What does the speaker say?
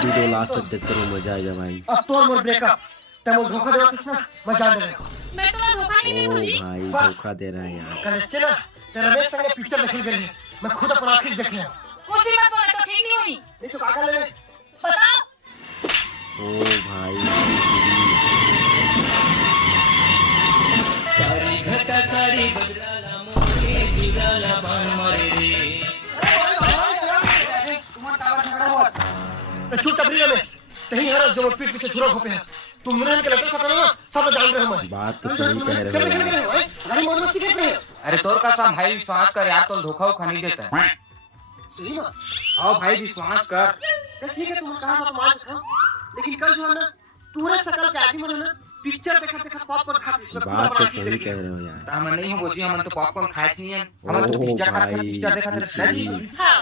अभी तो लास्ट तक देखते रहो, मजा आएगा भाई। अब तो मोर ब्रेकअप तब धोखा देवा किसना मैं जान रहा हूं। मैं तुम्हें धोखा नहीं दी ओ भौजी। भाई बस। धोखा दे रहा है यार। कल चला तेरा रमेश संग पिक्चर देखे गए मैं खुद अपना आंखें देख लिया। कुछ भी मत बोलो, तो ठीक नहीं हुई। ये तो कागल ले बताओ। ओ भाई तारी घटा तारी बदलाला मोरे जुदाला बाण मारे रे। चुप कबरी रमेश कहीं हर जो पीठ पीछे छुरा खोपे है तुम मुरन के लपेट सकते हो ना सब जान रहे हैं। बात तो सही कह रहे हो यार। अरे मौज मस्ती कर रहे हैं। अरे तोर कसम भाई विश्वास कर यार, तो धोखा उखा नहीं देता है। सही बात। आओ भाई विश्वास कर। ठीक है तुम कहा तो मान था लेकिन कल जो है ना पूरे सकल के आदमी मन ना पिक्चर देखा देखा पॉपकॉर्न खाते बात तो सही कह रहे हो यार। हम नहीं हो बोलती, हम तो पॉपकॉर्न खाए नहीं है, हम तो पिज्जा खा भाई, पिज्जा देखा थे। हाँ।